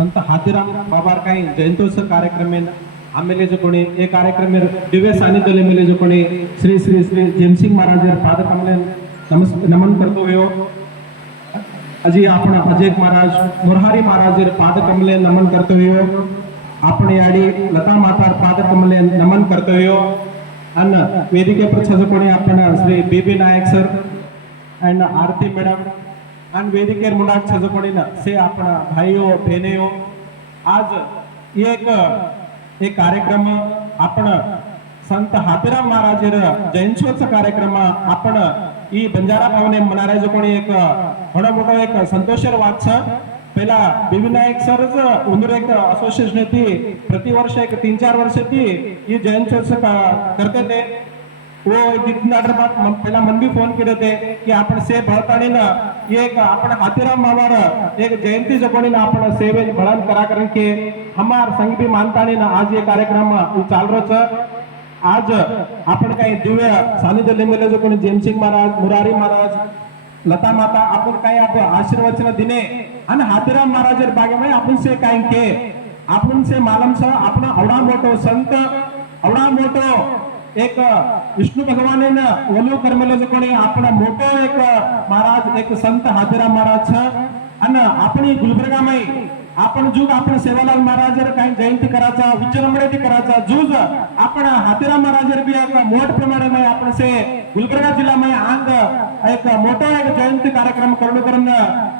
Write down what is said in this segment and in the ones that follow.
संत हाथीराम बाबार काही जयंतोत्सव कार्यक्रम आमेले जो कोणी ए कार्यक्रम दिव्य सानिध्य मेले जो कोणी श्री श्री श्री जेमसिंग महाराज पाद कमले नमन करतो हो अजी आपण अजय महाराज मुरारी महाराज पाद कमले नमन करतो हो आपण याडी लता माता पाद कमले नमन करतो हो अन्न वेदिके पर जो कोणी आपण श्री बीबी नायक सर एंड आरती मैडम आणि वेदिकेर मुलाक छजपणी से आपण भाईओ बहनेओ आज एक कार्यक्रम आपण संत हाथीराम महाराज जयंत्योत्सव कार्यक्रम आपण ई बंजारा भवने मनारे जो कोणी एक घणो मोठो एक संतोषर वात छ पहिला बीबी नायक सर उंदूर एक असोसिएशन थी प्रतिवर्ष एक 3-4 वर्ष थी ये जयंत्योत्सव करते थे वो जितनाडर बात पहला मन भी फोन करे थे कि आपण से भळताणी ना एक आपण हाथीराम मामार एक जयंती जकोणी ना आपण सेवे भळन करा कारण के हमार संग भी मानताणी ना आज ये कार्यक्रम चाल रो छ आज आपण काही दिव्य सानिध्य लेमेले जो कोणी जेमसिंग महाराज मुरारी महाराज लता माता आपण काही आप आशीर्वचन दिने आणि हाथीराम महाराज बागेमध्ये आपण से काही के आपण से मालम छ आपण आवडा मोठो संत आवडा मोठो एक विष्णु भगवान ओलू कर्मेलो जो कोणी आपण मोठो एक महाराज एक संत हाथीराम महाराज छ आणि आपण गुलबर्गामध्ये आपण जुग आपण सेवालाल महाराज काही जयंती करायचा विजृंभणेती करायचा जुज आपण हाथीराम महाराज भी एक मोठ प्रमाणे में आपण से गुलबर्गा जिल्हा में आंग एक मोठा एक जयंती कार्यक्रम करून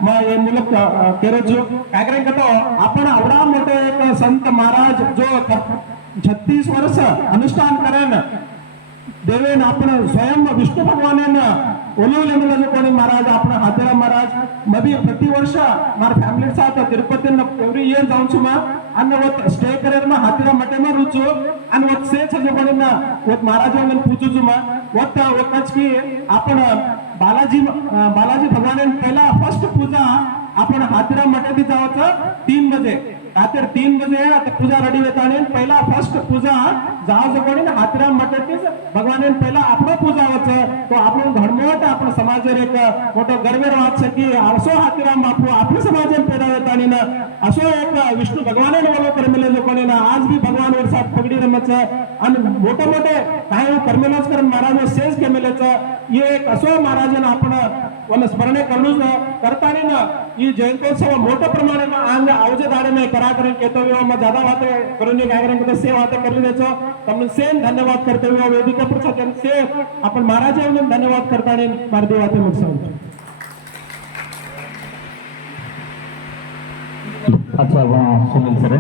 मग हे मुलक केरो जो कार्यक्रम करतो आपण आवडा मोठे एक संत महाराज जो 36 वर्ष अनुष्ठान करेन देवेन आपण स्वयं विष्णु भगवान ओलवले जो कोणी महाराज आपण हाथीराम महाराज मधी प्रतिवर्ष मार फॅमिली साथ तिरुपति एवरी ईयर जाऊन छुमा आणि वत स्टे करेर मा हाथीराम मठे मा रुचो आणि वत से छजे कोणी ना वत महाराज ने पूछू छुमा वत वकच की आपण बालाजी भगवान पहला फर्स्ट पूजा आपण हाथीराम मठे दी जावचं 3 बजे रात्री 3 बजे आता पूजा रेडी होताने पहिला फर्स्ट पूजा जाव जो कोणी ना हाथीराम मठेतीच भगवान पहिला आपण पूजा होतं तो आपण धर्मवट आपण समाज एक मोठो गर्वेर वाच की असो हाथीराम बापू आपल्या समाजात पैदा होताने ना असो एक विष्णु भगवान बोलो कर्मेले जो कोणी ना आज भी भगवान वर साथ पगडी रमच आणि मोठे मोठे काही कर्मेलोच करून महाराज सेज केमेलेच ये एक असो महाराजांना आपण वन स्मरणे करून करताने ना ये जयंत्योत्सव मोठ्या प्रमाणे आंग आवजे दाडे में करा करें कहते हुए मैं ज्यादा बातें करूंगी कार्यक्रम को से बातें कर लेते तमने सेम धन्यवाद करते हुए वेदिका प्रसाद से अपन महाराज धन्यवाद करता ने मारदी बातें मुझसे अच्छा सुनील सर